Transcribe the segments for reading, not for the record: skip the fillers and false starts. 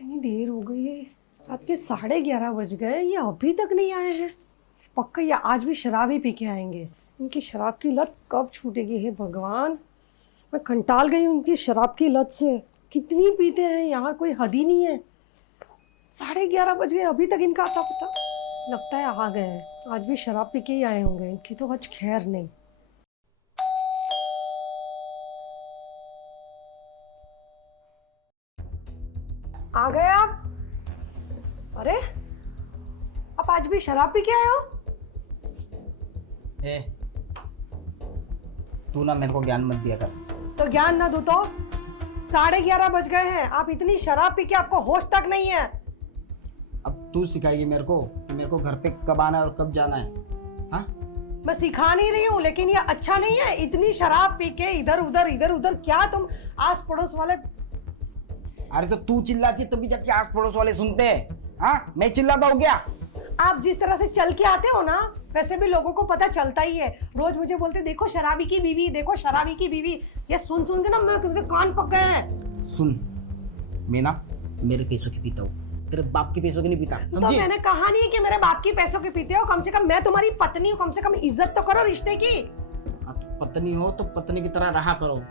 इतनी देर हो गई है, रात के 11:30 बज गए, ये अभी तक नहीं आए हैं। पक्का ये आज भी शराब ही पी के आएंगे। इनकी शराब की लत कब छूटेगी है भगवान। मैं कंटाल गई हूँ उनकी शराब की लत से। कितनी पीते हैं यहाँ, कोई हद ही नहीं है। 11:30 बज गए, अभी तक इनका आता पता। लगता है आ गए हैं, आज भी शराब पी के ही आए होंगे। इनकी तो आज खैर नहीं। आ गए आप? अरे आप आज भी शराब पी के आए हो? ए, तू ना मेरे को ज्ञान मत दिया कर। तो ज्ञान ना दो तो? 11:30 बज गए हैं, आप इतनी शराब पी के आपको होश तक नहीं है। अब तू सिखाएगी मेरे को कि मेरे को घर पे कब आना है और कब जाना है। हाँ, मैं सिखा नहीं रही हूँ, लेकिन ये अच्छा नहीं है इतनी शराब पी के इधर उधर। क्या तुम आस पड़ोस वाले? अरे तो तू चिल्लाती है तभी जाके आस पड़ोस वाले सुनते हैं। हाँ, मैं चिल्लाता हूँ क्या? आप जिस तरह से चल के आते हो ना, वैसे भी लोगों को पता चलता ही है। रोज मुझे बोलते देखो शराबी की बीवी, देखो शराबी की बीवी। ये सुन सुन के ना मेरे कान पक गए हैं। सुन, मैं ना मेरे पैसों की पीता हूँ, तेरे बाप के पैसों की नहीं पीता, तो समझी? मैंने कहा नहीं कि मेरे बाप की पैसों के पीते हो। कम से कम मैं तुम्हारी पत्नी हूँ, कम से कम इज्जत तो करो रिश्ते की। तो पत्नी हो तो पत्नी की तरह रहा करो।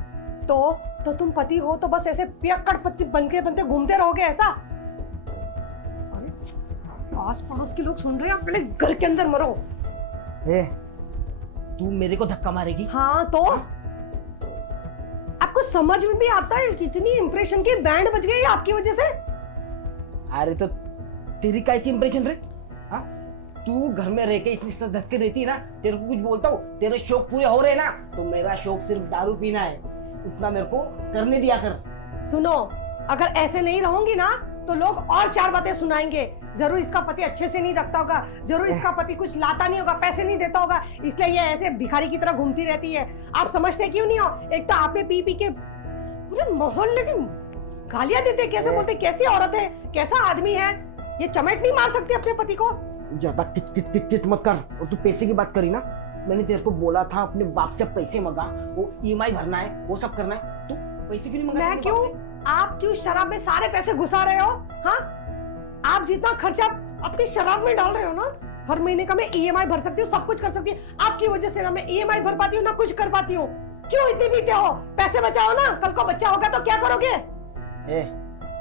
तो तुम पति हो तो बस ऐसे पियक्कड़ पति बनते घूमते रहोगे ऐसा? अरे आस पड़ोस के लोग सुन रहे हैं, आप पहले घर के अंदर मरो। ए, तू मेरे को धक्का मारेगी? हाँ तो आपको समझ में भी आता है? कितनी इंप्रेशन की बैंड बज गई आपकी वजह से। अरे तो तेरी काय की इंप्रेशन रे? हाँ, तू घर में रह के इतनी सच धक्के रहती है ना, तेरे को कुछ बोलता हूँ, तेरे शौक पूरे हो रहे ना, तो मेरा शौक सिर्फ दारू पीना है, उतना मेरे को करने दिया कर। सुनो, अगर ऐसे नहीं रहूंगी ना तो लोग और 4 बातें सुनाएंगे। जरूर इसका पति अच्छे से नहीं रखता होगा, जरूर इसका पति कुछ लाता नहीं होगा, पैसे नहीं देता होगा, इसलिए ये ऐसे भिखारी की तरह घूमती रहती है। आप समझते क्यों नहीं हो? एक तो आपने पी पी के पूरे मोहल्ले की गालियां देते, कैसे बोलते, कैसी औरत है, कैसा आदमी है। ये चमेट नहीं मार सकती अपने पति को? ज्यादा किच मत कर। और तू पैसे की बात करी ना, मैंने तेरे को बोला था अपने बाप से पैसे मंगा, वो ईएमआई भरना है, वो सब करना है। तू पैसे क्यों नहीं मंगा? मैं क्यों? आप क्यों शराब में सारे पैसे घुसा रहे हो? हाँ, आप जितना खर्चा अपनी शराब में डाल रहे हो ना, हर महीने का मैं ईएमआई भर सकती हूँ, सब कुछ कर सकती हूँ। आपकी वजह से ना मैं ईएमआई भर पाती हूँ, ना कुछ कर पाती हूँ। क्यों इतने पीते हो? पैसे बचाओ ना, कल को बच्चा होगा तो क्या करोगे?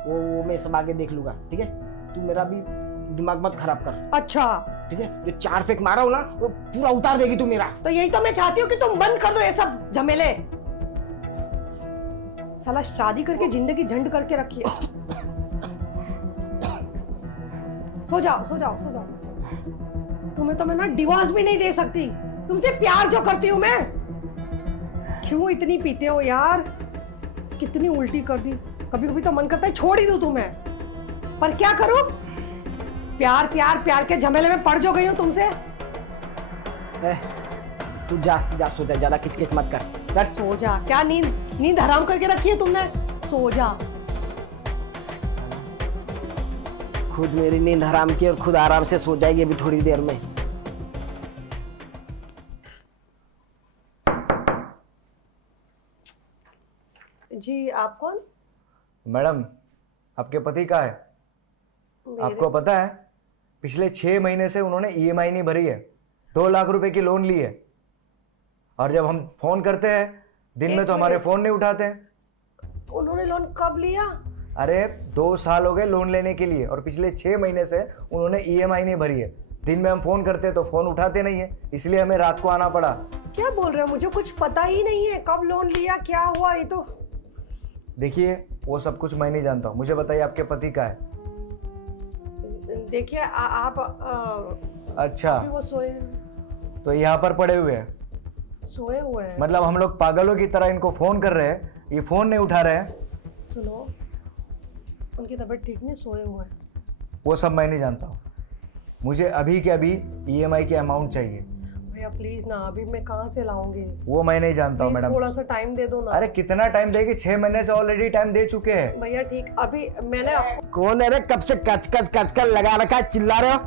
वो मैं सब आगे देख लूंगा, ठीक है? तू मेरा भी दिमाग मत खराब कर। अच्छा, ठीक है? जो 4 फेंक मारा हो ना, वो पूरा उतार देगी तू मेरा। तो यही तो मैं चाहती हूँ कि तुम बंद कर दो ये सब झमेले। साला शादी करके जिंदगी झंड करके रखी है। सो जाओ। तुम्हें तो मैं ना डिवोर्स भी नहीं दे सकती, तुमसे प्यार जो करती हूँ मैं। क्यों इतनी पीते हो यार? कितनी उल्टी कर दी। कभी कभी तो मन करता है छोड़ ही दूं तुम्हें, पर क्या करूं? प्यार के झमेले में पड़ जो गई हूं तुमसे। तू जा सो जा, ज्यादा किचकिच मत कर। सो जा। क्या नींद हराम करके रखी है तुमने? सो जा। खुद मेरी नींद हराम की और खुद आराम से सो जाएगी अभी थोड़ी देर में। जी, आप कौन? मैडम, आपके पति कहाँ है? आपको पता है पिछले 6 महीने से उन्होंने ईएमआई नहीं भरी है, 2 लाख रुपए की लोन ली है, और जब हम फोन करते हैं दिन में तो हमारे फोन नहीं उठाते हैं। उन्होंने लोन कब लिया? अरे 2 साल हो गए लोन लेने के लिए, और पिछले 6 महीने से उन्होंने ईएमआई नहीं भरी है। दिन में हम फोन करते हैं तो फोन उठाते नहीं है, इसलिए हमें रात को आना पड़ा। क्या बोल रहे हो? मुझे कुछ पता ही नहीं है कब लोन लिया, क्या हुआ। ये तो देखिए, वो सब कुछ मैं नहीं जानता हूँ, मुझे बताइए आपके पति का है? देखिए आप अच्छा, अभी वो सोए हैं। तो यहाँ पर पड़े हुए हैं? सोए हुए हैं। मतलब हम लोग पागलों की तरह इनको फोन कर रहे हैं, ये फोन नहीं उठा रहे हैं। सुनो, उनकी तबीयत ठीक नहीं, सोए हुए हैं। वो सब मैं नहीं जानता हूँ, मुझे अभी के अभी ईएमआई की अमाउंट चाहिए। भैया प्लीज ना, अभी मैं कहाँ से लाऊंगी? वो मैं नहीं जानता हूँ मैडम। थोड़ा सा टाइम दे दो ना। अरे कितना टाइम देगी? 6 महीने से ऑलरेडी टाइम दे चुके हैं। भैया ठीक, अभी मैंने कौन है रे? कब से कच लगा रखा है, चिल्ला रहे हो?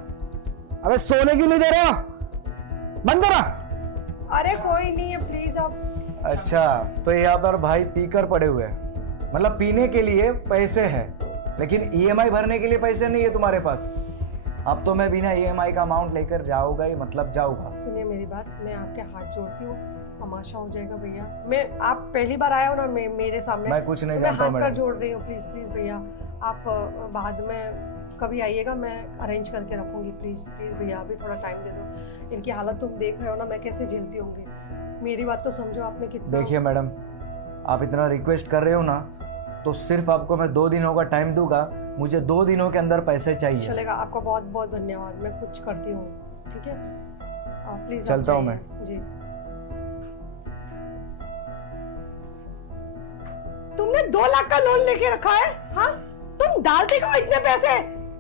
अबे सोने क्यों नहीं दे रहे हो? बंद करो। अरे कोई नहीं है, प्लीज आप। अच्छा, तो यहाँ पर भाई पीकर पड़े हुए हैं, मतलब पीने के लिए पैसे हैं, लेकिन ईएमआई भरने के लिए पैसे नहीं है तुम्हारे पास। अब तो मैं बिना ईएमआई का अमाउंट लेकर जाऊंगा ही, मतलब जाऊंगा। सुनिए मेरी बात, मैं आपके हाथ जोड़ती हूँ, तमाशा हो जाएगा भैया। मैं आप पहली बार आए हो ना मेरे सामने, मैं कुछ नहीं तो मैं जानता हाथ हूँ कर मैडम। जोड़ रही हूँ। प्लीज प्लीज भैया, आप बाद में कभी आइएगा, मैं अरेंज करके रखूंगी। प्लीज प्लीज भैया, अभी थोड़ा टाइम दे दो। इनकी हालत तुम देख रहे हो ना, मैं कैसे झेलती होंगी। मेरी बात तो समझो, आपने कितना। देखिए मैडम, आप इतना रिक्वेस्ट कर रहे हो ना, तो सिर्फ आपको मैं 2 दिनों का टाइम दूंगा। मुझे 2 दिनों के अंदर पैसे चाहिए। चलेगा, आपको बहुत बहुत धन्यवाद, मैं कुछ करती हूँ, ठीक है। प्लीज चलता हूँ मैं। जी। तुमने 2 लाख का लोन लेके रखा है? हाँ, तुम डालते कहो इतने पैसे?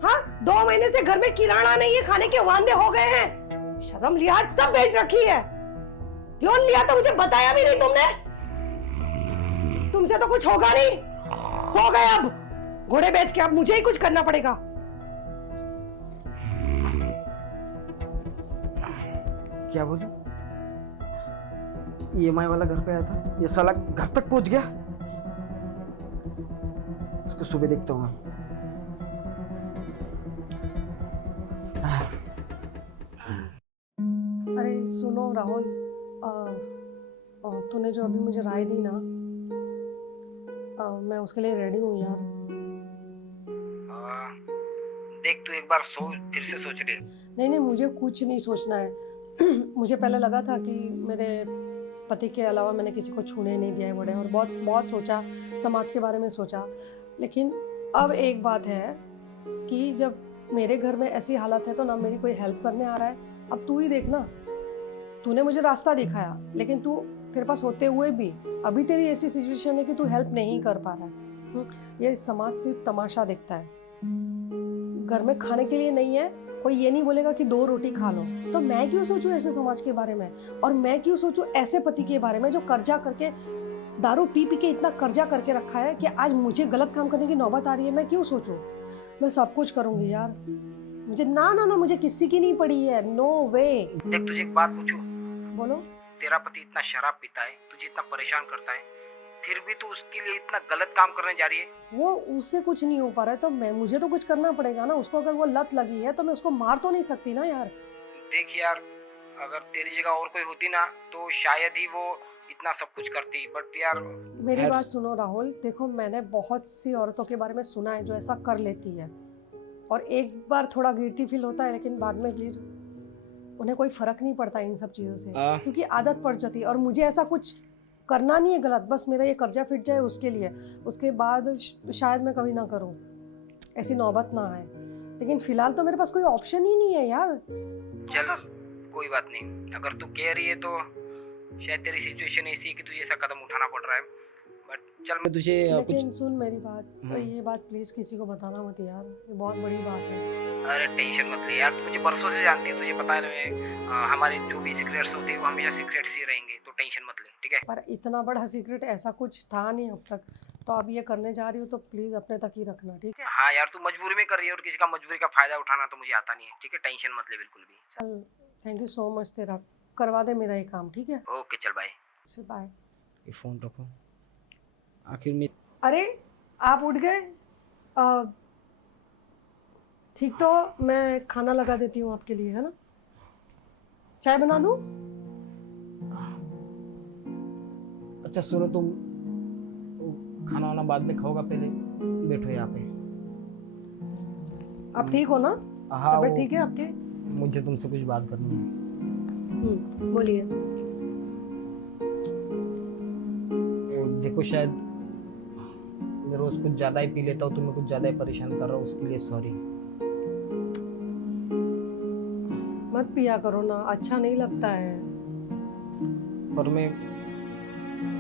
हाँ, 2 महीने से घर में किराना नहीं है, खाने के वांदे हो गए हैं। शर्म लिहाज सब बेच रखी है। लोन लिया तो मुझे बताया भी नहीं तुमने। तुमसे तो कुछ होगा नहीं, सो गए अब घोड़े बेच के। अब मुझे ही कुछ करना पड़ेगा। क्या बोलूं? ईएमआई वाला घर पे आया था, ये साला घर तक पहुंच गया। इसको सुबह देखता हूँ मैं। अरे सुनो राहुल, तूने जो अभी मुझे राय दी ना, मैं उसके लिए रेडी हूँ यार। देख तू एक बार सोच, फिर से सोच ले। नहीं नहीं, मुझे कुछ नहीं सोचना है। मुझे पहले लगा था कि मेरे पति के अलावा मैंने किसी को छूने नहीं दिया है बड़े, और बहुत बहुत सोचा, समाज के बारे में सोचा। लेकिन अब एक बात है कि जब मेरे घर में ऐसी हालत है तो ना मेरी कोई हेल्प करने आ रहा है। अब तू ही देख ना, तूने मुझे रास्ता दिखाया, लेकिन तू तेरे पास होते हुए भी अभी तेरी ऐसी सिचुएशन है कि तू हेल्प नहीं कर पा रहा है। ये समाज सिर्फ तमाशा देखता है। घर में खाने के लिए नहीं है, कोई ये नहीं बोलेगा कि 2 रोटी खा लो, तो मैं क्यों सोचूं ऐसे समाज के बारे में? और मैं क्यों सोचूं ऐसे पति के बारे में जो कर्जा करके, दारू पी पी के इतना कर्जा करके रखा है कि आज मुझे गलत काम करने की नौबत आ रही है। मैं क्यों सोचूं? मैं सब कुछ करूंगी यार। मुझे ना ना ना, मुझे किसी की नहीं पड़ी है। नो वे। देख तुझे एक बात पूछूं, बोलो। तेरा पति इतना शराब पीता है, तुझे इतना परेशान करता है, फिर भी तू उसके लिए इतना गलत काम करने जा रही है। वो उससे कुछ नहीं हो पा रहा है तो मुझे तो कुछ करना पड़ेगा ना। उसको अगर वो लत लगी है तो मैं उसको मार तो नहीं सकती ना यार। देख यार, अगर तेरी जगह और कोई होती ना तो शायद ही वो इतना सब कुछ करती, बट यार मेरी बात सुनो राहुल, देखो मैंने बहुत सी औरतों के बारे में सुना है जो ऐसा कर लेती है, और एक बार थोड़ा गिल्टी फील होता है, लेकिन बाद में फिर उन्हें कोई फर्क नहीं पड़ता इन सब चीज़ों से, क्योंकि आदत पड़ जाती है। और मुझे ऐसा कुछ करना नहीं है गलत, बस मेरा ये कर्जा फिट जाए उसके लिए। उसके बाद शायद मैं कभी ना करूँ, ऐसी नौबत ना आए। लेकिन फिलहाल तो मेरे पास कोई ऑप्शन ही नहीं है यार। चल कोई बात नहीं, अगर तू कह रही है तो शायद तेरी सिचुएशन ऐसी है कि तुझे ऐसा कदम उठाना पड़ रहा है, बट चल मैं तुझे लेकिन सुन मेरी बात, तो ये बात प्लीज किसी को बताना मत यार, ये बहुत बड़ी बात है। अरे टेंशन मत ले यार, तू मुझे बरसों से जानती है, तुझे पता है हमारे जो भी सीक्रेट्स होते हैं वो हमेशा सीक्रेट्स ही रहेंगे, तो टेंशन मत ले, ठीक है। पर इतना बड़ा सीक्रेट ऐसा कुछ था नहीं अब तक, तो अब ये करने जा रही हो तो प्लीज अपने तक ही रखना, ठीक है। हाँ यार, तू मजबूरी में कर रही है और किसी का मजबूरी का फायदा उठाना तो मुझे आता नहीं है, ठीक है, टेंशन मत ले बिल्कुल भी। चल थैंक यू सो मच, तेरा करवा दे मेरा ये काम, ठीक है। ओके चल बाय। चल बाय। ये फोन रखो। आखिर में अरे आप उठ गए? ठीक, तो मैं खाना लगा देती हूँ आपके लिए, है ना? चाय बना दूँ? अच्छा सुनो, तुम खाना वाना बाद में खाओगा, पहले बैठो यहाँ पे। आप ठीक हो ना? हाँ तबीयत ठीक है आपके? मुझे तुमसे कुछ बात करनी है। बोलिए। देखो शायद मैं रोज कुछ ज्यादा ही पी लेता हूँ, तुम्हें कुछ ज्यादा ही परेशान कर रहा हूँ, उसके लिए सॉरी। मत पिया करो ना, अच्छा नहीं लगता है। पर मैं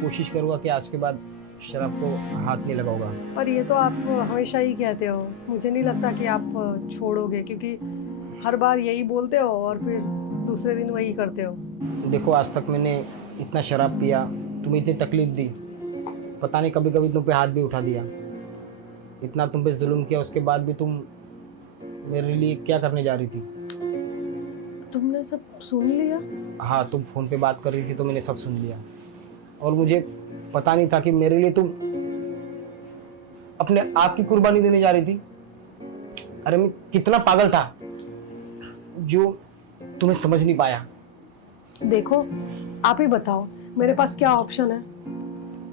कोशिश करूँगा कि आज के बाद शराब को हाथ नहीं लगाऊंगा। पर ये तो आप हमेशा ही कहते हो, मुझे नहीं लगता कि आप छोड़ोगे, क्योंकि हर बार यही बोलते हो और फिर दूसरे दिन वही करते हो। देखो आज तक मैंने इतना शराब पिया, तुम्हें इतनी तकलीफ दी, पता नहीं कभी कभी तुम पे हाथ भी उठा दिया, इतना तुम पे जुल्म किया, उसके बाद भी तुम मेरे लिए क्या करने जा रही थी? तुमने सब सुन लिया? हाँ, तुम फोन पे बात कर रही थी तो मैंने सब सुन लिया, और मुझे पता नहीं था कि मेरे लिए तुम अपने आप की कुर्बानी देने जा रही थी। अरे मैं कितना पागल था जो तुम्हें समझ नहीं पाया। देखो, आप ही बताओ मेरे पास क्या ऑप्शन है,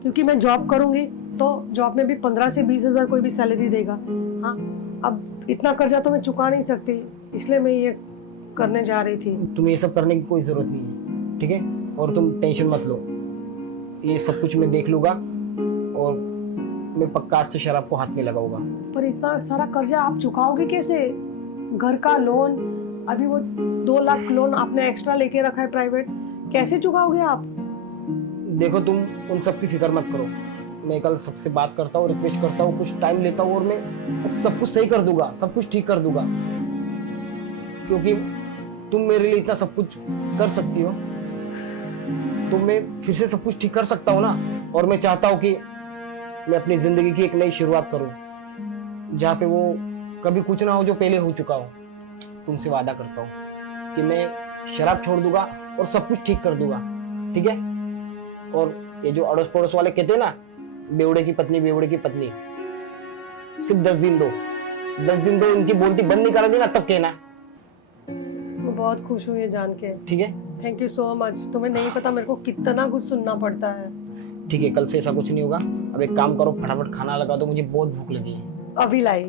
क्योंकि मैं जॉब करूंगी तो जॉब में भी 15 से 20 हजार कोई भी सैलरी देगा। हाँ, अब इतना कर्जा तो मैं चुका नहीं सकती, इसलिए मैं ये करने जा रही थी। तुम्हें ये सब करने की कोई जरूरत नहीं है, ठीक है? और तुम टेंशन मत लो, ये सब कुछ मैं देख लूंगा और मैं पक्का आज से शराब को हाथ में लगाऊंगा। पर इतना सारा कर्जा आप चुकाओगे कैसे? घर का लोन, अभी वो 2 लाख लोन आपने एक्स्ट्रा लेके रखा है प्राइवेट, कैसे चुकाओगे आप? देखो तुम उन सब की फिक्र मत करो, मैं कल सबसे बात करता हूँ, रिक्वेस्ट करता हूँ, कुछ टाइम लेता हूँ और मैं सब कुछ सही कर दूंगा, सब कुछ ठीक कर दूंगा। क्योंकि तुम मेरे लिए इतना सब कुछ कर सकती हो तो मैं फिर से सब कुछ ठीक कर सकता हूँ ना। और मैं चाहता हूँ कि मैं अपनी जिंदगी की एक नई शुरुआत करूँ जहाँ पे वो कभी कुछ ना हो जो पहले हो चुका हो। तुमसे वादा करता हूँ कि मैं शराब छोड़ दूंगा और सब कुछ ठीक कर दूंगा, ठीक है? और ये जो अड़ोस पड़ोस वाले कहते हैं ना, बेवड़े की पत्नी बेवड़े की पत्नी, सिर्फ 10 दिन दो, 10 दिन दो, इनकी बोलती बंद नहीं करोगे ना तब कहना। मैं बहुत खुश हूँ ये जान के। ठीक है? Thank you so much. तुम्हें नहीं पता मेरे को कितना कुछ सुनना पड़ता है। ठीक है, कल से ऐसा कुछ नहीं होगा। अब एक काम करो, फटाफट खाना लगा दो, मुझे बहुत भूख लगी है। अभी लाई।